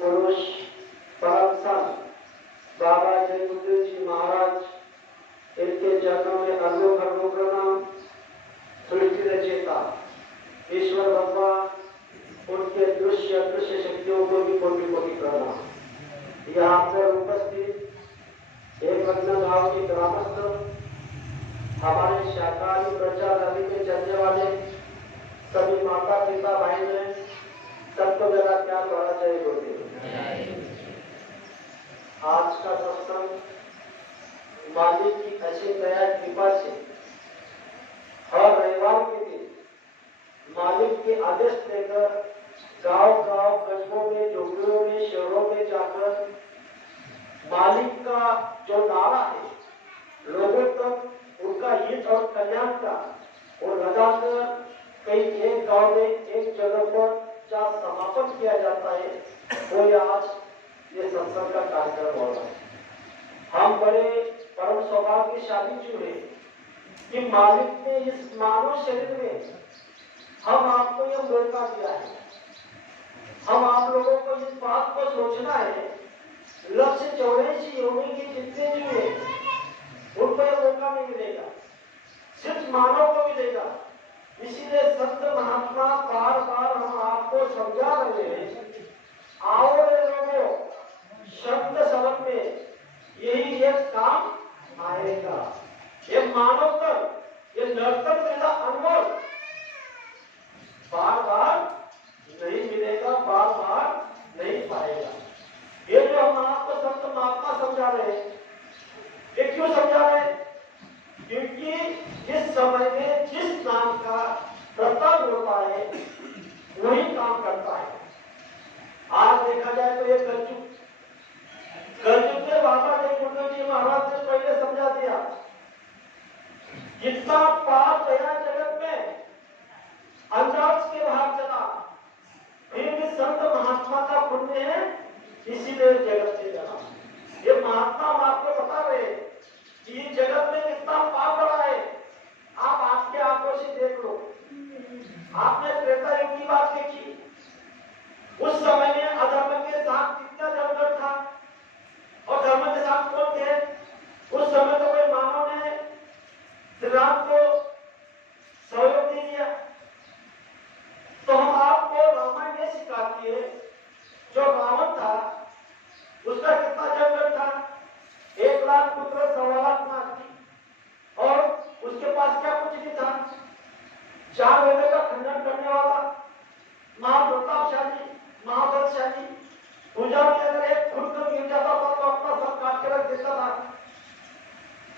पुरुष परम संत बाबा जय गुरु जी महाराज, इनके चरणों में अरबों खरबों प्रणाम। सृष्टि रचयिता ईश्वर भगवान, उनके दृश्य अदृश्य शक्तियों को भी कोटि कोटि प्रणाम। यहाँ पर उपस्थित एक वंदन भाव के ग्रामस्थ, हमारे शाकाहारी प्रचार नदी में चलने वाले सभी माता पिता भाई बहन, सबको मेरा प्यार भरा जय गुरुदेव। आज का सत्संग मालिक की असीम दया कृपा से हर रविवार के दिन मालिक के आदेश लेकर गांव गांव कस्बों में, झोपड़ियों में, शहरों में जाकर मालिक का जो नारा है लोगों तक उनका हित और कल्याण का वो लगाकर कई एक गांव में एक जगह पर जहाँ समापन किया जाता है, वो आज ये सत्संग का कार्यक्रम हो रहा है। हम बड़े परम सौभाग्यशाली जो है कि मालिक ने इस मानव शरीर में हम आपको यह मौका दिया है। हम आप लोगों को इस बात को सोचना है, लक्ष्य 84 योनि के जितने जो है उनको यह मौका नहीं मिलेगा, सिर्फ मानव को मिलेगा। इसीलिए संत महात्मा बार बार हम आपको समझा रहे हैं, आओ रे लोगों, शब्द शब्द में यही एक काम आएगा। ये मानव तक, ये नर्तन जैसा अनुभव बार बार नहीं मिलेगा, बार बार नहीं पाएगा। ये जो हम आपको संत महात्मा समझा रहे हैं, ये क्यों समझा रहे हैं? क्योंकि इस समय में जिस नाम का प्रताप होता है वही काम करता है। आज देखा जाए तो ये कलयुग में बाबा जय गुरु जी महाराज ने पहले समझा दिया, जितना पाप गया जगत में अंदाज के बाहर चला, फिर भी संत महात्मा का पुण्य है, इसीलिए जगत से चला। ये महात्मा हम आपको बता रहे कि जगत में कितना पाप बढ़ा है, आप आपके आंखों से देख लो। आपने त्रेता युग की बात देखी, उस समय में अधर्म के साथ कितना जंगल था और धर्म के साथ कौन थे? उस समय तो कोई मानव ने श्री राम को सहयोग नहीं दिया। तो हम आपको रामायण में सिखाती है, जो रावण था उसका कितना जंगल था, 1 लाख पुत्र, 1.25 लाख नाती, और उसके पास क्या कुछ नहीं था। 4 वेदों का खंडन करने वाला महाप्रतापशाली, महाबलशाली, पूजा में अगर एक फूल तो गिर जाता था तो अपना सब काट के रख देता था।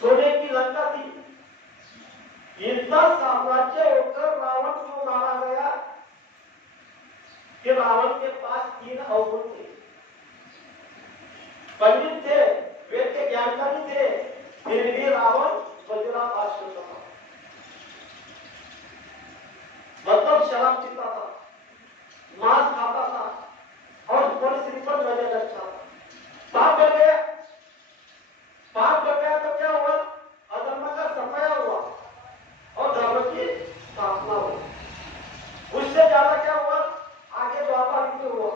सोने की लंका थी। इतना साम्राज्य होकर रावण को मारा गया कि रावण के पास 3 अवगुण थे। पंडित थे, वेद के ज्ञानकारी थे, फिर भी रावण बजरा पास होता था, मतलब शराब पीता था, मांस खाता था और ऊपर सिर पर नजर रखता था। पाप बढ़ गया, पाप बढ़ गया तो क्या हुआ? अधर्म का सफाया हुआ और धर्म की स्थापना हुई। उससे ज्यादा क्या हुआ? आगे द्वापर युग हुआ,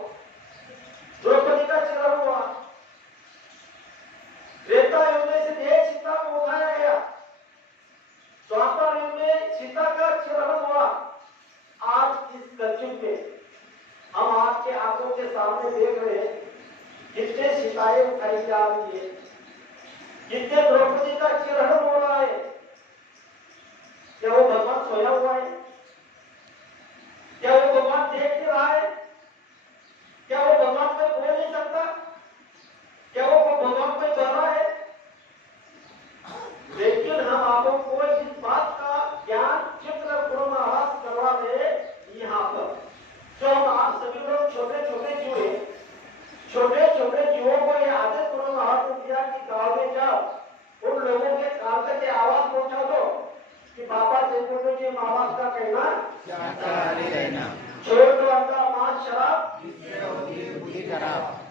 द्रौपदी का चरण हुआ, त्रेता युग में सिर्फ एक सीता को उठाया गया, द्वापर युग में सीता का चरण हुआ। आज इस कलयुग में हम आपके आंखों के सामने देख रहे हैं, कितने सीताएं उठाई जा रही है, कितने द्रौपदी का चरण हो रहा है। क्या वो भगवान सोया हुआ है? क्या वो भगवान देख नहीं रहा है? क्या वो भगवान कोई बोल नहीं सकता? क्या वो भगवान कोई बना है? लेकिन हम आपको इस बात का ज्ञान चित्र गुरु महाराज करवा रहे यहाँ पर। जो हम आप सभी लोग छोटे छोटे जीव है, छोटे छोटे जीवों को यह आदेश गुरु महाराज ने दिया कि गांव में जाओ, उन लोगों के कान तक ये आवाज पहुंचा दो कि बाबा जय गुरु जी महाराज का कहना शाकाहारी रहना, छोड़ दो अंडा मांस शराब,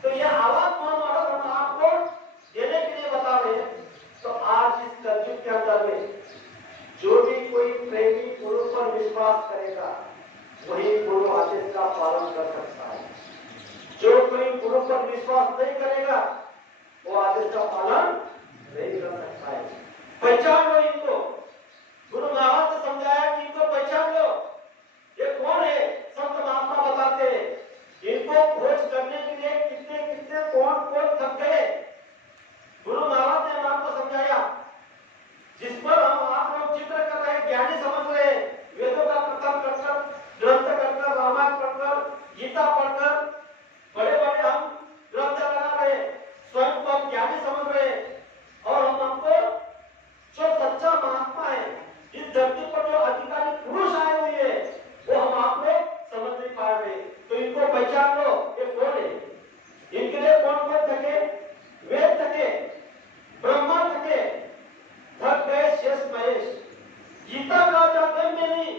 तो यह आवाज गुरु महाराज हम आपको देने के लिए बता रहे हैं। तो आज इस कलयुग के अंदर में जो भी कोई प्रेमी गुरु पर विश्वास करेगा वही गुरु आदेश का पालन कर सकता है। जो कोई गुरु विश्वास नहीं करेगा वो आदेश का पालन नहीं कर सकता है। पहचान लो इनको। गुरु महाराज ने समझाया कि इनको पहचान लो, ये कौन है। संत महात्मा बताते हैं इनको खोज करने के लिए कितने कितने कौन कौन थक गए। गुरु महाराज ने आपको समझाया, जिस पर हम आप लोग चित्र कर रहे हैं, ज्ञानी समझ रहे हैं, वेदों का कथन कर ग्रंथ कर रामायण पढ़कर गीता पढ़कर बड़े बड़े हम ग्रंथ लगा रहे, स्वयं को हम ज्ञानी समझ रहे, और हम हमको जो सच्चा महात्मा है, इस धरती पर जो अधिकारी पुरुष आए हुए हैं, वो हम आप लोग समझ नहीं पा रहे। तो इनको पहचान लो, ये कौन है। इनके लिए कौन कौन थके, वेद थके, ब्रह्मा थके, थक गए शेष महेश। गीता का जो गम्य नहीं,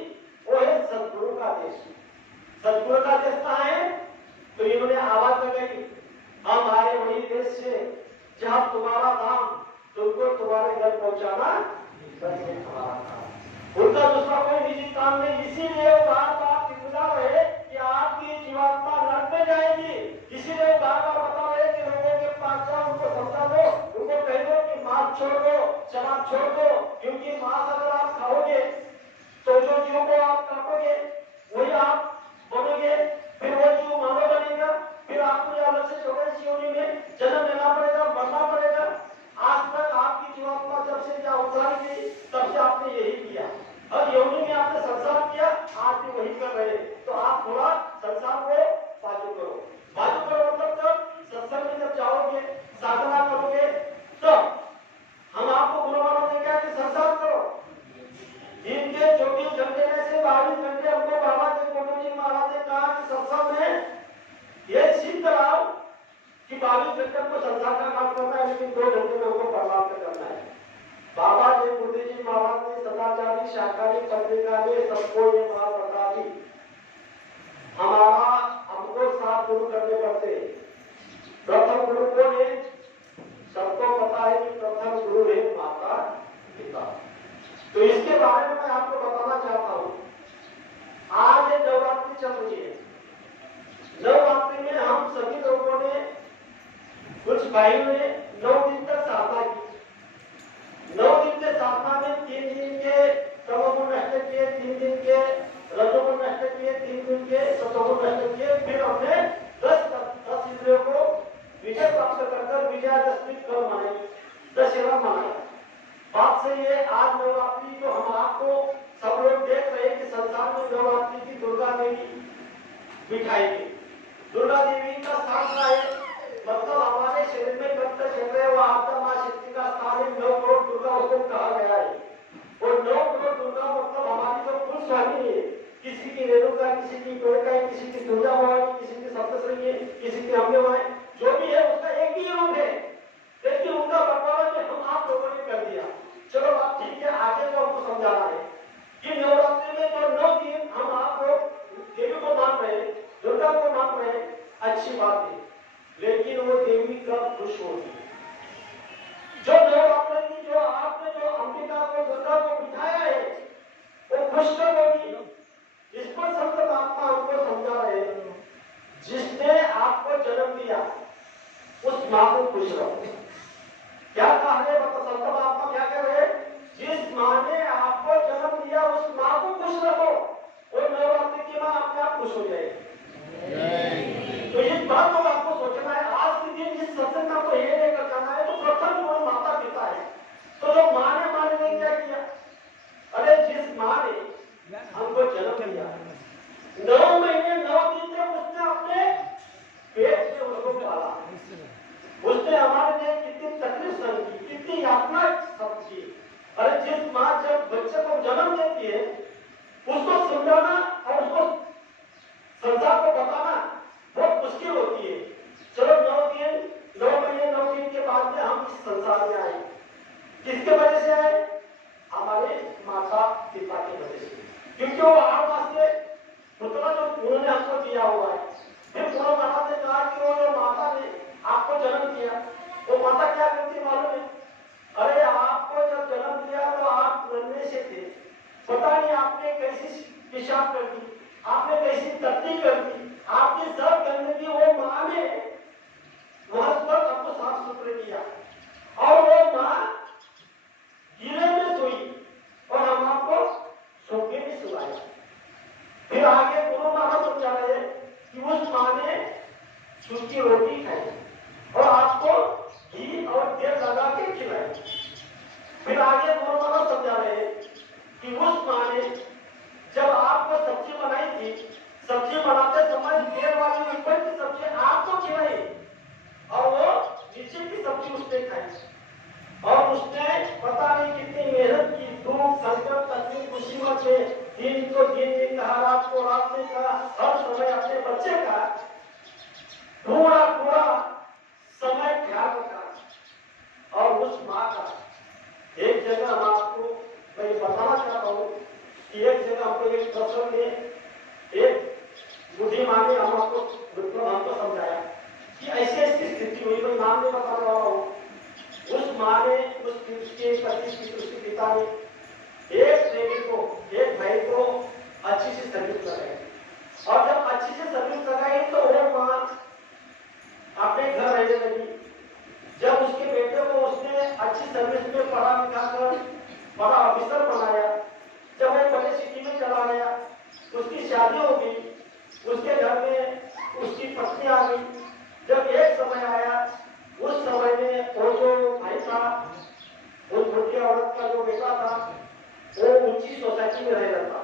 वो है सतगुरु का देश। सतगुरु का देश कहाँ है। तो इन्होंने आवाज लगाई, हम आए वही देश से जहां तुम्हारा नाम, तुमको तुम्हारे घर पहुंचाना बस ये हमारा काम। उनका दूसरा कोई निजी काम नहीं। इसीलिए वो बार बार चिल्ला रहे कि आपकी जीवात्मा नरक में जाएगी। इसीलिए बार बार बता रहे कि लोगों के पास जाओ, उनको समझा दो, उनको कह दो कि मांस छोड़ दो, शराब छोड़ दो, क्योंकि मांस अगर आप खाओगे तो जो जीव को आप काटोगे वही आप बनोगे, फिर वो जीव मानव बनेगा, फिर आपको या अलग से छोटे जीवनी में जन्म लेना पड़ेगा, मरना पड़ेगा। आज तक आपकी जीवात्मा जब से क्या उतारी गई तब से आपने यही किया, और योनि में आपने संसार किया, आज भी वही कर रहे। तो आप थोड़ा संसार को बाजू करो। बाजू करो मतलब जब सत्संग में जब जाओगे, साधना करोगे, तो हम आपको गुरु महाराज ने कहा कि संसार करो। दिन के 24 घंटे में से 22 घंटे हमको बाबा के गुरु जी महाराज ने कहा कि सत्संग में ये सिद्ध कराओ कि 22 घंटे को संसार का काम करना है, लेकिन 2 घंटे में हमको परमार्थ करना है। बाबा जी गुरु जी महाराज ने सदाचारी शाकाहारी पत्रिका में सबको ये बात बता दी। हमारा हमको 7 गुरु करने पड़ते। प्रथम गुरु कौन है, सबको पता है कि प्रथम गुरु है माता पिता। तो इसके बारे में मैं आपको बताना चाहता हूं। आज ये नवरात्रि चल रही है। नवरात्रि में हम सभी लोगों ने, कुछ भाइयों ने 9 दिन तक साधना की। 9 दिन के साधना में 3 दिन के तमोगुण नष्ट किए, 3 दिन के रजोगुण नष्ट किए, 3 दिन के सतोगुण नष्ट किए। फिर हमने 10 इंद्रियों को विजय प्राप्त कर विजयादशमी कल मनाई, दशहरा मनाया। बात सही है। आज नवरात्रि जो हम आपको सब लोग देख रहे हैं कि संसार में नवरात्रि की दुर्गा देवी बिठाई गई। दुर्गा देवी का स्थान का है, मतलब हमारे शरीर में कब तक चल रहे वो आपका माँ शक्ति का स्थान है। 9 करोड़ दुर्गा उसको कहा गया है, और 9 करोड़ दुर्गा मतलब हमारी जो कुल स्वामी है, किसी की रेणुका, किसी की गोरखा, किसी की दुर्गा भवानी, किसी की सप्तश्री है, किसी की अम्बे माई, जो भी है उसका एक ही रूप है। लेकिन उनका बंटवारा जो हम आप लोगों ने कर दिया। चलो बात ठीक है, आगे को हमको समझाना है कि नवरात्रि में जो 9 दिन हम आप लोग देवी को मान रहे, दुर्गा को मान रहे, अच्छी बात है, लेकिन वो देवी कब खुश होगी। जो नवरात्रि की जो आपने जो अंबिका को दुर्गा को बिठाया है वो खुश कब होगी। इस पर संत महात्मा हमको समझा रहे, जिसने आपको जन्म दिया उस माँ को खुश रखो। क्या कहा है संत महात्मा, क्या कह रहे, जिस माँ ने आपको जन्म दिया उस माँ को खुश रखो, और नवरात्रि की माँ अपने आप खुश हो जाएगी। तो इस बात को आपको सोचना है। आज के दिन जिस सत्संग को ये लेकर जाना है, तो प्रथम गुरु माता पिता है। तो जो माँ ने हमारे लिए क्या किया, अरे जिस माँ ने हमको जन्म दिया, 9 महीने 9 दिन तक उसने अपने पेट से उसको पाला, उसने हमारे लिए कितनी तकलीफ सहन की, कितनी यातना सहन की। अरे जिस माँ जब बच्चे को जन्म देती है, उसको समझाना और उसको संसार को बताना बहुत मुश्किल होती है। चलो 9 महीने 9 दिन के बाद में हम इस संसार में आए, किसके वजह से आए, हमारे माता पिता की वजह से, क्योंकि वो 8 मास के पुत्र जो उन्होंने हमको दिया हुआ है। फिर गुरु महाराज ने कहा कि वो जो माता ने आपको जन्म दिया, वो माता क्या करती मालूम है, अरे आपको जब सूखी रोटी खाई और आपको घी और तेल लगा के खिलाई। फिर आगे गुरुमाता समझा रहे हैं कि उस माँ ने जब आपको सब्जी बनाई थी, सब्जी बनाते समय तेल वाली ऊपर की सब्जी आपको खिलाई और वो नीचे की सब्जी उसने खाई और उसने पता नहीं कितनी मेहनत की, दुख संकट तकलीफ मुसीबत में दिन को दिन कहा, रात को रात ने कहा, हर समय अपने बच्चे का पूरा पूरा समय ख्याल रखा। और उस माँ का एक जगह मैं आपको मैं बताना चाहता हूँ कि एक जगह हमको एक प्रसंग में एक बुढ़ी माँ ने हमको समझाया कि ऐसी ऐसी स्थिति हुई, मैं नाम नहीं बता रहा हूँ। उस माँ ने उसके पति की उसके पिता ने एक प्रेमी को, एक भाई को अच्छी सी सर्विस लगाई और जब अच्छी सी सर्विस लगाई तो वो माँ अपने घर रहने लगी। जब उसके बेटे को उसने अच्छी सर्विस में पढ़ा लिखा कर बड़ा ऑफिसर बनाया, जब वो बड़े सिटी में चला गया, उसकी शादी हो गई, उसके घर में उसकी पत्नी आ गई। जब एक समय आया, उस समय में वो जो भाई था, उस बुढ़ी औरत का जो बेटा था, वो ऊंची सोसाइटी में रह रहा था।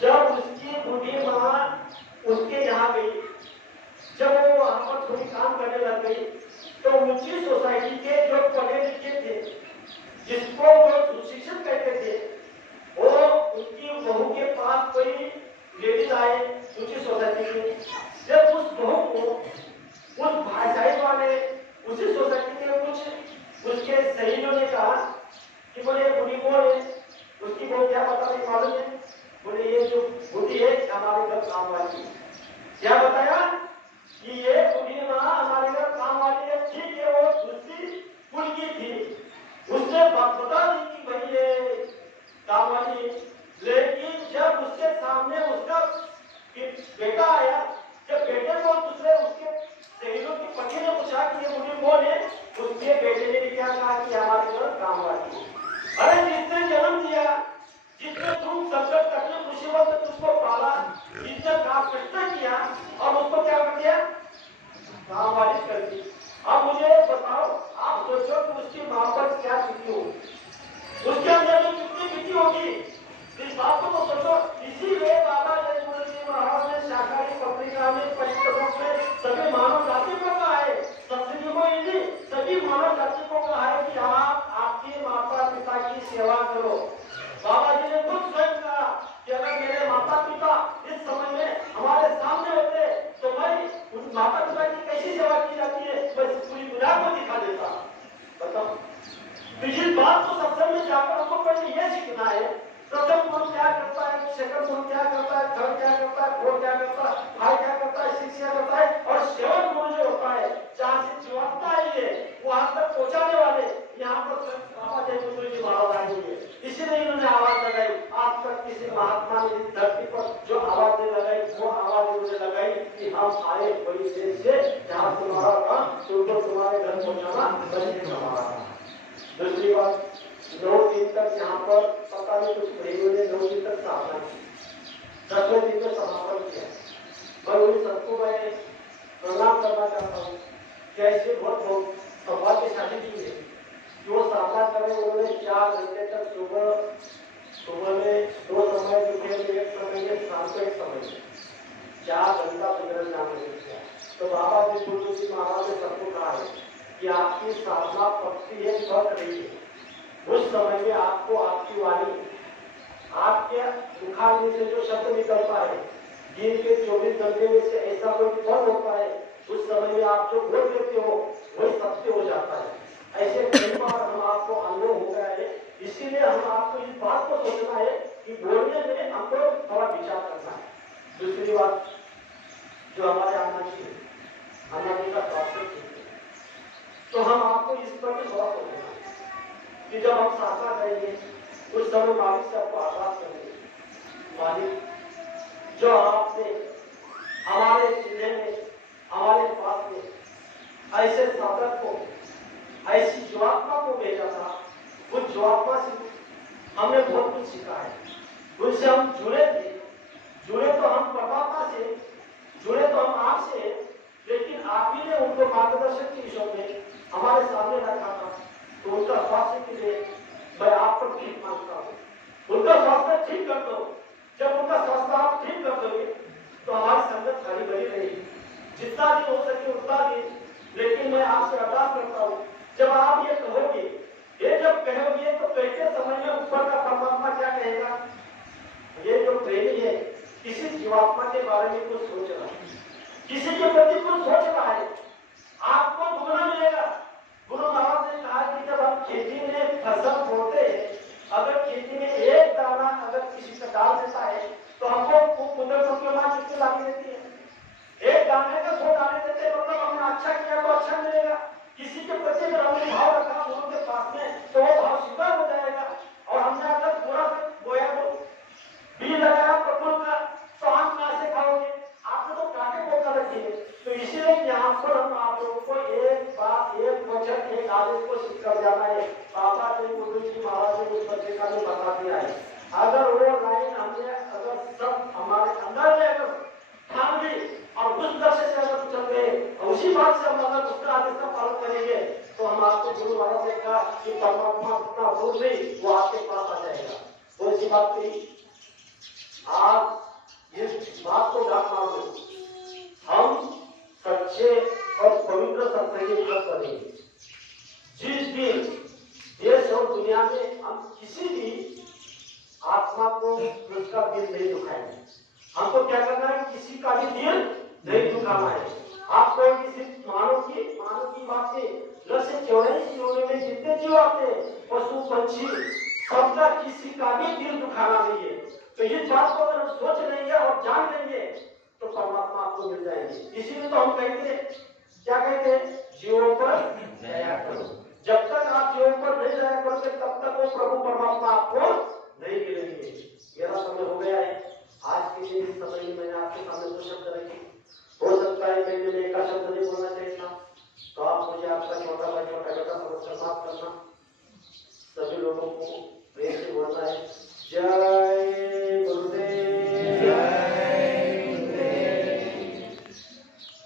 जब उसकी बुढ़ी माँ उसके यहाँ गई, जब वो वहां पर थोड़ी काम करने लग गई, तो ऊंची सोसाइटी के जो पढ़े लिखे थे, जिसको जो सुशिक्षित कहते थे, वो उनकी बहू के पास कोई लेडीज आए ऊंची सोसाइटी में। जब उस बहू को उस भाईसाहब वाले उसी सोसाइटी के कुछ उसके सहेलियों ने कहा कि बोले बुढ़ी कौन है? उसकी बहू क्या बता रही मालूम है? बोले ये जो बुढ़ी है हमारे घर काम वाली है। क्या बताया कि ये बुढ़ी माँ हमारे घर काम वाली है। ठीक है, वो दूसरी कुल की थी, उसने बता दी कि भाई ये काम वाली, लेकिन जब उसके सामने उसका बेटा आया, जब बेटे को दूसरे उसके सहेलियों की पत्नी ने पूछा कि ये बुढ़ी कौन है, उसके बेटे ने क्या कहा कि हमारे घर काम वाली है। अरे जिसने जन्म दिया, जिसने दुख संकट तकलीफ मुसीबत में तुझको पाला, जिसने काम कष्ट किया और उसको क्या कर दिया? काम वाली कर दी। अब मुझे बताओ, आप सोचो कि उसकी मां पर क्या बीती होगी, उसके अंदर में कितनी बीती होगी, इस बात को तो सोचो। इसीलिए बाबा जयगुरु जी महाराज ने शाकाहारी पत्रिका में पंचतत्व में सभी मानव जाति को कहा है, सब्सिडी को नहीं, सभी मानव जाति को कहा है कि आप आपके माता पिता की सेवा करो। बाबा जी ने खुद स्वयं कहा कि अगर मेरे माता पिता इस समय में हमारे सामने होते तो मैं उन माता पिता की कैसी सेवा की जाती है मैं पूरी दुनिया को दिखा देता। बताओ, तो ये बात तो सत्संग में जाकर हमको पहले ये सीखना है। प्रथम गुरु क्या करता है, सेकंड गुरु क्या करता है, थर्ड क्या करता है, फोर्थ क्या करता है, फाइव क्या करता है, सिक्स क्या करता है, और सेवन गुरु जो होता है, जहाँ से जीवात्मा आई है वहां तक पहुंचाने वाले, यहाँ पर बाबा जयगुरु जी महाराज आए हुए। इसीलिए इन्होंने आवाज लगाई। आज तक किसी महात्मा ने धरती पर जो आवाज लगाई, वो आवाज इन्होंने लगाई कि हम आए वही देश से जहाँ तुम्हारा काम तुमको तुम्हारे घर पहुंचाना बस हमारा। दूसरी बात, 9 दिन तक यहाँ पर पता नहीं कुछ भाइयों ने 9 दिन तक साधना की, 10वें दिन को समापन किया। मैं उन सबको मैं प्रणाम करना चाहता हूँ। कैसे बहुत लोग सौभाग्यशाली की है जो साधना करें। उन्होंने 4 घंटे तक सुबह में 2 समय, दोपहर में 1 समय में, शाम को 1 समय में 4 घंटा सुमिरन जाने किया। तो बाबा जी गुरु जी महाराज ने सबको कहा है कि आपकी साधना पक्की है, बढ़ रही है। उस समय में आपको आपकी वाणी, आपके मुखाग्नि से जो शब्द निकलता है, दिन के 24 घंटे में से ऐसा कोई फल होता है, उस समय में आप जो बोल देते हो वही सत्य हो जाता है। ऐसे कई बार हम आपको अनुभव हो गया है। इसीलिए हम आपको इस बात को सोचना है कि बोलने में हमको थोड़ा विचार करना है। दूसरी बात, जो हमारे आनंद जी का स्वास्थ्य, तो हम आपको इस पर भी थोड़ा सोचना है कि जब हम साधना करेंगे उस समय मालिक से आपको आवाज करेंगे, मालिक जो आपने हमारे जिले में, हमारे पास में ऐसे साधक को, ऐसी जीवात्मा को भेजा था, उस जीवात्मा से हमने बहुत कुछ सीखा है। उनसे हम जुड़े थे, जुड़े तो हम परमात्मा से, जुड़े तो हम आपसे, लेकिन मार्गदर्शन के विषय में हमारे सामने रखा था, तो उनका स्वास्थ्य के लिए मैं आप पर भीख मांगता हूँ। उनका स्वास्थ्य ठीक कर दो। जब उनका स्वास्थ्य आप ठीक कर दोगे तो हमारी संगत हरी भरी रहेगी, जितना भी हो सके उतना भी। लेकिन मैं आपसे अरदास करता हूँ, जब आप ये कहोगे, ये जब कहोगे तो कहते समय में ऊपर का परमात्मा क्या कहेगा? ये जो प्रेमी है किसी जीवात्मा के बारे में कुछ सोच रहा है, किसी के प्रति कुछ सोच रहा है, आपको दुगना मिलेगा। गुरु महाराज ने कहा कि जब हम खेती में फसल बोते हैं, अगर खेती में एक दाना अगर किसी का डाल देता है तो हमको कुदरत की मां कितनी लागी देती है? एक दाने का 100 दाने देते हैं, मतलब हमने अच्छा किया तो अच्छा मिलेगा। किसी के प्रति अगर हमने भाव रखा गुरु के पास में तो वो भाव स्वीकार हो जाएगा। और हमने अगर पूरा बोया तो बीज लगाया पकड़ का तो आम कहां से खाओगे? आपने तो काटे पोता रखी है। तो इसीलिए यहाँ पर हम आप लोगों को एक बात, एक वचन, एक आदेश को सिद्ध कर जाना है। बाबा जी, गुरु जी महाराज ने उस बच्चे का भी बता दिया है। अगर वो लाइन हमने अगर सब हमारे अंदर में अगर ठान ली और उस दर्शन से अगर चल गए, उसी बात से हम अगर उसका आदेश का पालन करेंगे तो हम आपको गुरु महाराज ने कहा कि परमात्मा इतना दूर नहीं, वो आपके पास आ जाएगा। वो इसी बात की आप इस बात को जान मानो, हम सच्चे और पवित्र सत्संगी व्रत करेंगे। जिस दिन देश और दुनिया में हम किसी भी आत्मा को उसका दिल नहीं दुखाएंगे। हमको क्या करना है? किसी का भी दिल नहीं दुखाना है। आपको किसी मानव की बातें न से चौड़े में जितने जीव आते हैं, पशु पंछी, सबका किसी का भी दिल दुखाना नहीं है। तो इस बात को अगर हम सोच लेंगे और जान लेंगे तो परमात्मा आपको मिल जाएंगे। इसीलिए तो हम कहते हैं, क्या कहते हैं? जीवों पर दया करो। जब तक आप जीवों पर नहीं दया करोगे तब तक वो प्रभु परमात्मा आपको नहीं मिलेंगे। मेरा समय हो गया है। आज के दिन समय में मैंने आपके सामने 2 शब्द रखे। हो सकता है मैंने एक शब्द नहीं बोलना चाहिए था, तो आप मुझे आपका छोटा बेटा समझकर माफ करना। सभी लोगों को